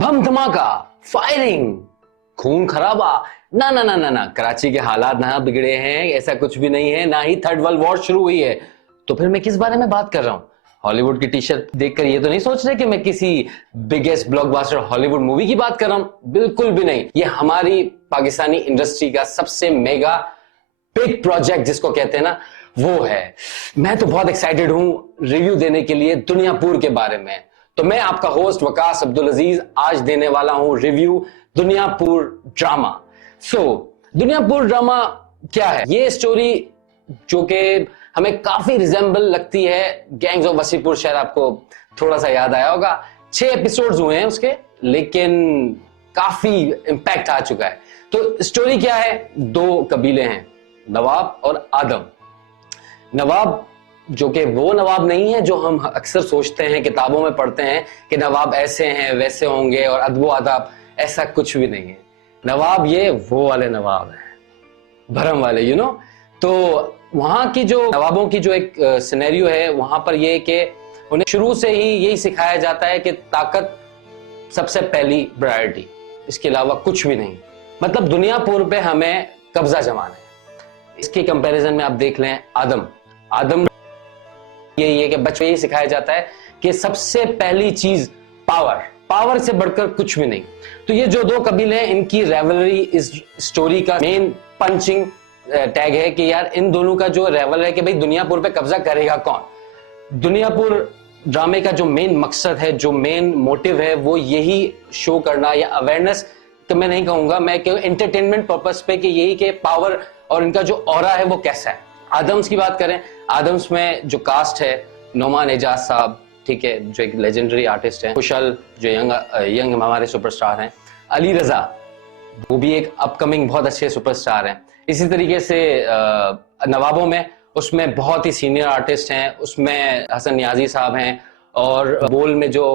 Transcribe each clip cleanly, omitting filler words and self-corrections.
बम धमाका, फायरिंग, खून खराबा। ना ना ना ना ना, कराची के हालात ना बिगड़े हैं, ऐसा कुछ भी नहीं है, ना ही थर्ड वर्ल्ड वॉर शुरू हुई है। तो फिर मैं किस बारे में बात कर रहा हूं? हॉलीवुड की टी शर्ट देखकर ये तो नहीं सोच रहे कि मैं किसी बिगेस्ट ब्लॉकबस्टर हॉलीवुड मूवी की बात कर रहा हूं, बिल्कुल भी नहीं। ये हमारी पाकिस्तानी इंडस्ट्री का सबसे मेगा बिग प्रोजेक्ट जिसको कहते हैं ना, वो है। मैं तो बहुत एक्साइटेड हूं रिव्यू देने के लिए दुनियापुर के बारे में। तो मैं आपका होस्ट वकास अब्दुल अजीज आज देने वाला हूं review Duniyapur drama. Duniyapur drama क्या है? ये स्टोरी जो कि हमें काफी रिजेंबल लगती है गैंग्स ऑफ वसीपुर, शायद आपको थोड़ा सा याद आया होगा। 6 एपिसोड्स हुए हैं उसके, लेकिन काफी इंपैक्ट आ चुका है। तो स्टोरी क्या है? 2 कबीले हैं, नवाब और आदम। नवाब जो कि वो नवाब नहीं है जो हम अक्सर सोचते हैं, किताबों में पढ़ते हैं कि नवाब ऐसे हैं वैसे होंगे और अदबो अदाब, ऐसा कुछ भी नहीं है। नवाब ये वो वाले नवाब हैं, भरम वाले, यू नो। तो वहां की जो नवाबों की जो एक सिनेरियो है, वहां पर ये कि उन्हें शुरू से ही यही सिखाया जाता है कि ताकत सबसे पहली प्रायोरिटी, इसके अलावा कुछ भी नहीं। मतलब दुनियापुर पे हमें कब्जा जमाना है। इसके कंपैरिजन में आप देख लें आदम यही है कि बच्चों यही सिखाया जाता है कि सबसे पहली चीज पावर से बढ़कर कुछ भी नहीं। तो ये जो 2 कबीले हैं, इनकी रेवलरी इस स्टोरी का मेन पंचिंग टैग है कि यार इन दोनों का जो रेवल है कि भाई दुनियापुर पे कब्जा करेगा कौन। दुनियापुर ड्रामे का जो मेन मकसद है, जो मेन मोटिव है, वो यही शो करना, या अवेयरनेस तो मैं नहीं कहूंगा, मैं एंटरटेनमेंट पर्पस पे कि यही के पावर और इनका जो ऑरा है वो कैसा है। आदम्स की बात करें, आदम्स में जो कास्ट है, नोमान एजाज साहब, ठीक है, जो एक लेजेंडरी आर्टिस्ट है, कुशल जो यंग हमारे सुपरस्टार हैं, अली रजा वो भी एक अपकमिंग बहुत अच्छे सुपरस्टार हैं। इसी तरीके से नवाबों में उसमें बहुत ही सीनियर आर्टिस्ट हैं, उसमें हसन नियाजी साहब हैं, और बोल में जो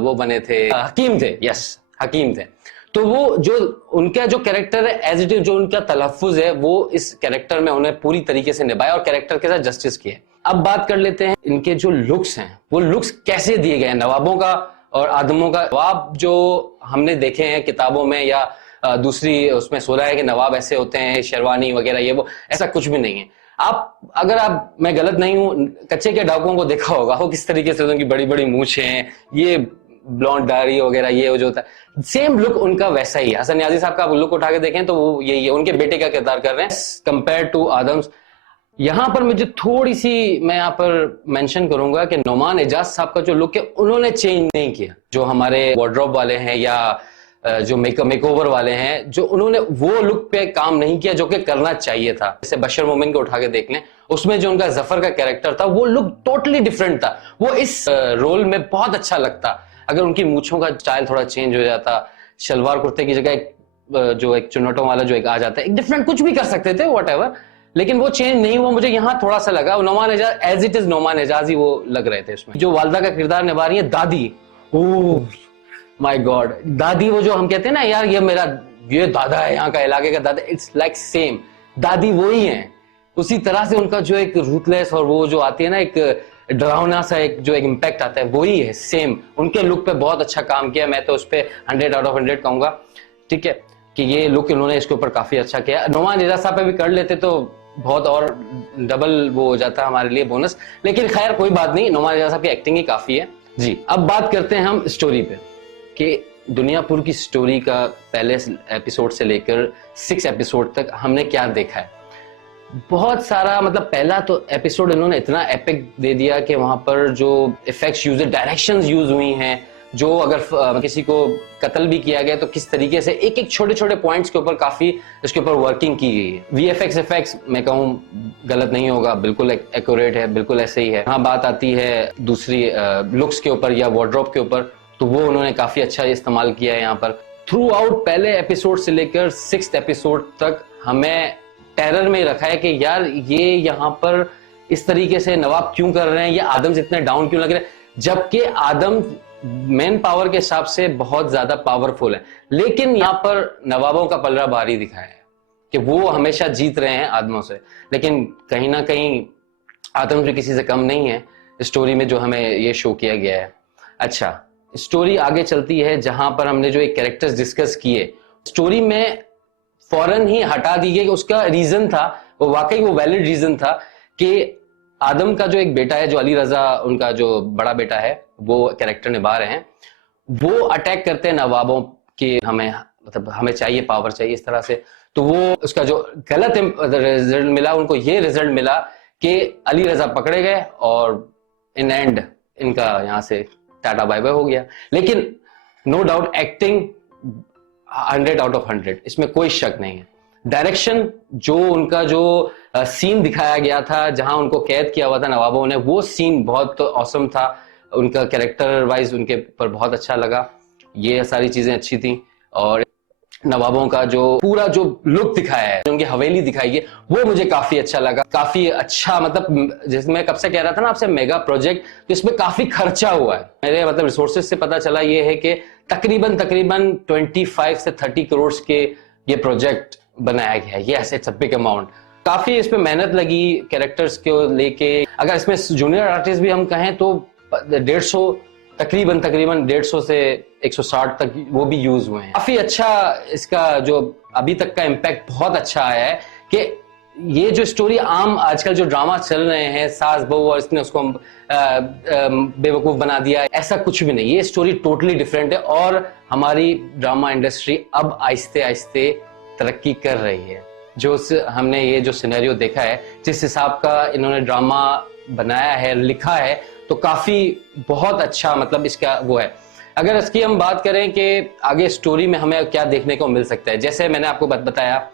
वो बने थे हकीम थे, यस हकीम थे। तो वो जो उनका जो कैरेक्टर है एज इट इज, जो उनका तलफ्फुज है, वो इस कैरेक्टर में उन्हें पूरी तरीके से निभाया और कैरेक्टर के साथ जस्टिस किया। अब बात कर लेते हैं इनके जो लुक्स हैं, वो लुक्स कैसे दिए गए हैं नवाबों का और आदमों का। नवाब जो हमने देखे हैं किताबों में या दूसरी उसमें सुना है कि नवाब ऐसे होते हैं, शेरवानी वगैरह ये वो, ऐसा कुछ भी नहीं है। मैं गलत नहीं हूं, कच्चे के डाकुओं को देखा होगा, वो किस तरीके से उनकी बड़ी बड़ी मूछें हैं, ये ब्लॉन्ड दाढ़ी वगैरह, ये जो होता है सेम लुक उनका वैसा ही है। हसन नियाजी साहब का लुक उठा के देखें तो वो यही है, उनके बेटे का किरदार कर रहे हैं कंपेयर टू आदम्स। यहां पर मुझे थोड़ी सी मैं यहां पर मेंशन करूंगा कि नोमान एजाज साहब का जो लुक है उन्होंने चेंज नहीं किया। जो हमारे वार्डरोब वाले हैं या जो मेकओवर वाले हैं, जो उन्होंने वो लुक पे काम नहीं किया जो कि करना चाहिए था। जैसे बशर मोमिन को उठा के देख लें, उसमें जो उनका जफर का कैरेक्टर था वो लुक टोटली डिफरेंट था, वो इस रोल में बहुत अच्छा लगता अगर उनकी मूछों का स्टाइल थोड़ा चेंज हो जाता, शलवार कुर्ते की जगह एक चुन्नटों वाला जो एक आ जाता है, एक डिफरेंट कुछ भी कर सकते थे व्हाटएवर, लेकिन वो चेंज नहीं हुआ। मुझे यहाँ थोड़ा सा लगा Noman Ejaz as it is Noman Ejaz ही वो लग रहे थे इसमें। जो वालदा का किरदार निभा रही है दादी, ओह माय गॉड, दादी वो जो हम कहते हैं ना यार ये दादा है, यहाँ का इलाके का दादा, इट्स लाइक सेम दादी वही है। उसी तरह से उनका जो एक रूथलेस और वो जो आती है ना एक डरावना सा एक जो एक इम्पैक्ट आता है, वही है सेम। उनके लुक पे बहुत अच्छा काम किया, मैं तो उस पे 100 आउट ऑफ 100 कहूंगा, ठीक है, कि ये लुक उन्होंने इसके ऊपर काफी अच्छा किया। नोमान एजाज साहब पे भी कर लेते तो बहुत और डबल वो हो जाता हमारे लिए बोनस, लेकिन खैर कोई बात नहीं, नोमान एजाज साहब की एक्टिंग ही काफी है जी। अब बात करते हैं हम स्टोरी पे कि दुनियापुर की स्टोरी का पहले एपिसोड से लेकर 6 एपिसोड तक हमने क्या देखा है। बहुत सारा, मतलब पहला तो एपिसोड इन्होंने इतना एपिक दे दिया कि वहां पर जो इफेक्ट्स यूज, डायरेक्शंस यूज हुई हैं, जो अगर किसी को कत्ल भी किया गया तो किस तरीके से एक एक छोटे छोटे पॉइंट्स के ऊपर काफी इसके ऊपर वर्किंग की गई है। वीएफएक्स इफेक्ट्स मैं कहूँ गलत नहीं होगा, बिल्कुल एक्यूरेट है, बिल्कुल ऐसे ही है। हाँ, बात आती है दूसरी लुक्स के ऊपर या वार्डरोब के ऊपर, तो वो उन्होंने काफी अच्छा इस्तेमाल किया है यहाँ पर। थ्रू आउट पहले एपिसोड से लेकर 6th एपिसोड तक हमें टेरर में रखा है कि यार ये यहाँ पर इस तरीके से नवाब क्यों कर रहे हैं, ये आदम इतने डाउन क्यों लग रहे हैं, जबकि आदम मेन पावर के हिसाब से बहुत ज्यादा पावरफुल है। लेकिन यहाँ पर नवाबों का पलड़ा भारी दिखाया है कि वो हमेशा जीत रहे हैं आदमों से, लेकिन कहीं ना कहीं आदम जो किसी से कम नहीं है स्टोरी में जो हमें ये शो किया गया है। अच्छा, स्टोरी आगे चलती है जहां पर हमने जो एक कैरेक्टर्स डिस्कस किए, स्टोरी में फौरन ही हटा दी गई। उसका रीजन था, वो वाकई वो वैलिड रीजन था कि आदम का जो एक बेटा है, जो अली रजा उनका जो बड़ा बेटा है, वो कैरेक्टर निभा रहे हैं, वो अटैक करते हैं नवाबों के, हमें मतलब हमें चाहिए पावर चाहिए इस तरह से। तो वो उसका जो गलत रिजल्ट मिला, उनको ये रिजल्ट मिला कि अली रजा पकड़े गए और इन एंड इनका यहां से टाटा बाय बाय हो गया। लेकिन no doubt acting 100 out of 100, इसमें कोई शक नहीं है। डायरेक्शन, जो उनका जो सीन दिखाया गया था जहां उनको कैद किया हुआ था नवाबों ने, वो सीन बहुत औसम था। उनका कैरेक्टर वाइज उनके पर बहुत अच्छा लगा, ये सारी चीजें अच्छी थी। और नवाबों का जो पूरा जो लुक दिखाया है, जो उनकी हवेली दिखाई है, वो मुझे काफी अच्छा लगा। काफी अच्छा, मतलब जैसे मैं कब से कह रहा था ना आपसे, मेगा प्रोजेक्ट, तो इसमें काफी खर्चा हुआ है। मेरे मतलब रिसोर्सेज से पता चला ये है कि तकरीबन 25 से 30 करोड़ के ये प्रोजेक्ट बनाया गया है। Yes, it's a big amount. काफी इस पे मेहनत लगी कैरेक्टर्स को लेके। अगर इसमें जूनियर आर्टिस्ट भी हम कहें तो 150, तकरीबन 150 से 160 तक वो भी यूज हुए हैं। काफी अच्छा इसका जो अभी तक का इम्पैक्ट बहुत अच्छा आया है कि ये जो स्टोरी आम आजकल जो ड्रामा चल रहे हैं, सास बहू और इसने उसको बेवकूफ बना दिया, ऐसा कुछ भी नहीं। ये स्टोरी टोटली डिफरेंट है और हमारी ड्रामा इंडस्ट्री अब आहिस्ते आहिस्ते तरक्की कर रही है। जो हमने ये जो सिनेरियो देखा है, जिस हिसाब का इन्होंने ड्रामा बनाया है, लिखा है, तो काफी बहुत अच्छा मतलब इसका वो है। अगर इसकी हम बात करें कि आगे स्टोरी में हमें क्या देखने को मिल सकता है, जैसे मैंने आपको बताया,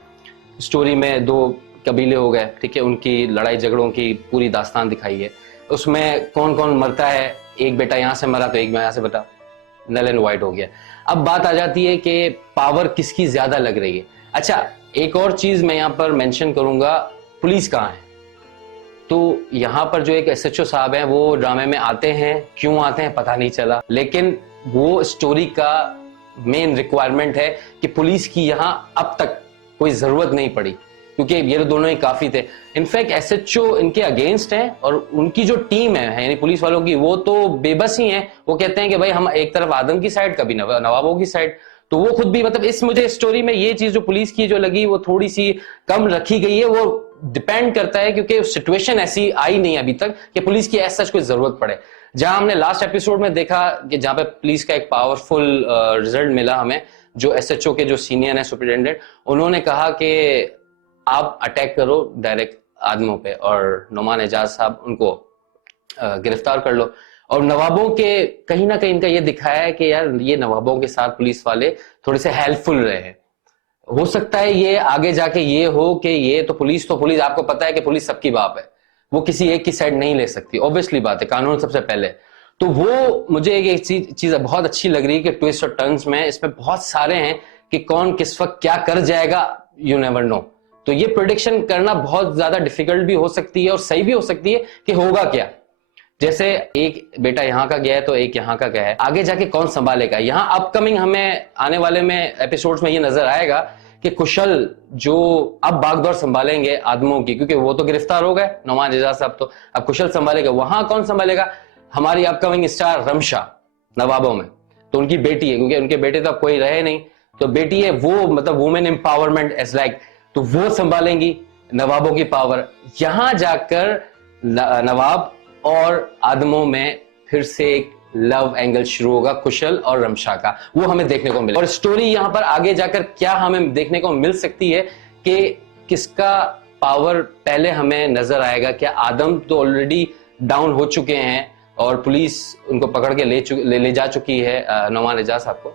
स्टोरी में 2 कबीले हो गए, ठीक है, उनकी लड़ाई झगड़ों की पूरी दास्तान दिखाई है। उसमें कौन कौन मरता है, एक बेटा यहां से मरा तो एक यहां से बेटा, नल एंड वाइट हो गया। अब बात आ जाती है कि पावर किसकी ज्यादा लग रही है। अच्छा, एक और चीज मैं यहाँ पर मेंशन करूंगा, पुलिस कहाँ है। तो यहाँ पर जो एक एसएचओ साहब हैं, वो ड्रामे में आते हैं, क्यों आते हैं पता नहीं चला, लेकिन वो स्टोरी का मेन रिक्वायरमेंट है कि पुलिस की यहाँ अब तक कोई जरूरत नहीं पड़ी, क्योंकि ये दोनों ही काफी थे। इनफैक्ट एसएचओ इनके अगेंस्ट हैं और उनकी जो टीम है यानी पुलिस वालों की, वो तो बेबस ही हैं। वो कहते हैं कि भाई हम एक तरफ आदम की साइड, कभी नवाबों की साइड। तो वो खुद भी मतलब इस मुझे स्टोरी में ये चीज जो पुलिस की जो लगी, वो थोड़ी सी कम रखी गई है। वो डिपेंड करता है क्योंकि सिचुएशन ऐसी आई नहीं अभी तक कि पुलिस की ऐसा कोई जरूरत पड़े। जहां हमने लास्ट एपिसोड में देखा कि जहां पे पुलिस का एक पावरफुल रिजल्ट मिला हमें, जो एसएचओ के जो सीनियर है सुपरिटेंडेंट, उन्होंने कहा कि आप अटैक करो डायरेक्ट आदमों पे और नुमान एजाज साहब उनको गिरफ्तार कर लो। और नवाबों के कहीं ना कहीं इनका ये दिखाया है कि यार ये नवाबों के साथ पुलिस वाले थोड़े से हेल्पफुल रहे हैं। हो सकता है ये आगे जाके ये हो कि ये तो पुलिस आपको पता है कि पुलिस सबकी बाप है, वो किसी एक की साइड नहीं ले सकती, ऑब्वियसली बात है, कानून सबसे पहले। तो वो मुझे एक चीज बहुत अच्छी लग रही है कि ट्विस्ट और टर्न्स में इसमें बहुत सारे हैं कि कौन किस वक्त क्या कर जाएगा, यू नेवर नो। तो ये प्रेडिक्शन करना बहुत ज्यादा डिफिकल्ट भी हो सकती है और सही भी हो सकती है कि होगा क्या। जैसे एक बेटा यहाँ का गया है तो एक यहाँ का गया है, आगे जाके कौन संभालेगा। यहाँ अपकमिंग हमें आने वाले में एपिसोड्स में ये नजर आएगा कि कुशल जो अब बागडोर संभालेंगे आदमों की, क्योंकि वो तो गिरफ्तार हो गए नुमान एजाज साहब, तो अब कुशल संभालेगा। वहां कौन संभालेगा, हमारी अपकमिंग स्टार रमशा नवाबों में, तो उनकी बेटी है, क्योंकि उनके बेटे तो अब कोई रहे नहीं, तो बेटी है वो, मतलब वुमेन एम्पावरमेंट एज लाइक, तो वो संभालेंगी नवाबों की पावर। यहां जाकर नवाब और आदमों में फिर से एक लव एंगल शुरू होगा कुशल और रमशा का, वो हमें देखने को मिलेगा। और स्टोरी यहां पर आगे जाकर क्या हमें देखने को मिल सकती है कि किसका पावर पहले हमें नजर आएगा। क्या आदम तो ऑलरेडी डाउन हो चुके हैं और पुलिस उनको पकड़ के ले जा चुकी है नुमान एजाज साहब को,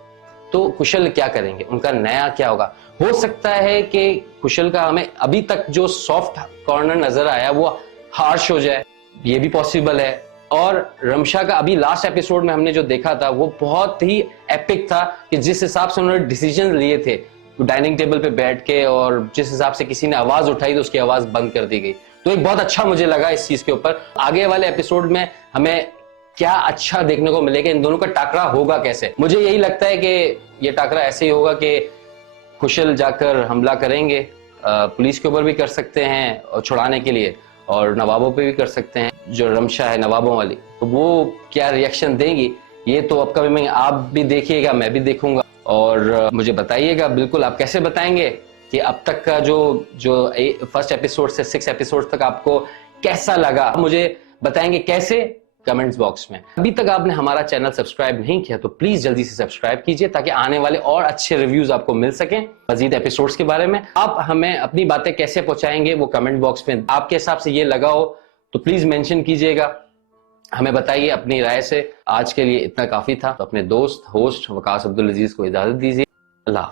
तो कुशल क्या करेंगे, उनका नया क्या होगा। हो सकता है कि कुशल का हमें अभी तक जो सॉफ्ट कॉर्नर नजर आया वो हार्श हो जाए, ये भी पॉसिबल है। और रमशा का अभी लास्ट एपिसोड में हमने जो देखा था वो बहुत ही एपिक था कि जिस हिसाब से उन्होंने डिसीजन लिए थे डाइनिंग टेबल पे बैठ के, और जिस हिसाब से किसी ने आवाज उठाई तो उसकी आवाज बंद कर दी गई, तो एक बहुत अच्छा मुझे लगा इस चीज के ऊपर। आगे वाले एपिसोड में हमें क्या अच्छा देखने को मिलेगा, इन दोनों का टाकरा होगा कैसे। मुझे यही लगता है कि ये टाकरा ऐसे ही होगा कि कुशल जाकर हमला करेंगे, पुलिस के ऊपर भी कर सकते हैं और छुड़ाने के लिए, और नवाबों पे भी कर सकते हैं, जो रमशा है नवाबों वाली, तो वो क्या रिएक्शन देंगी ये तो अपकमिंग आप भी देखिएगा, मैं भी देखूंगा, और मुझे बताइएगा बिल्कुल आप कैसे बताएंगे कि अब तक का जो फर्स्ट एपिसोड से 6 एपिसोड तक आपको कैसा लगा। मुझे बताएंगे कैसे, कमेंट्स बॉक्स में। अभी तक आपने हमारा चैनल सब्सक्राइब नहीं किया तो प्लीज जल्दी से सब्सक्राइब कीजिए, ताकि आने वाले और अच्छे रिव्यूज आपको मिल सकें मजीद एपिसोड्स के बारे में। आप हमें अपनी बातें कैसे पहुंचाएंगे वो कमेंट बॉक्स में आपके हिसाब से ये लगा हो तो प्लीज मेंशन कीजिएगा, हमें बताइए अपनी राय से। आज के लिए इतना काफी था, तो अपने दोस्त होस्ट वकास अब्दुल अजीज को इजाजत दीजिए। अल्लाह।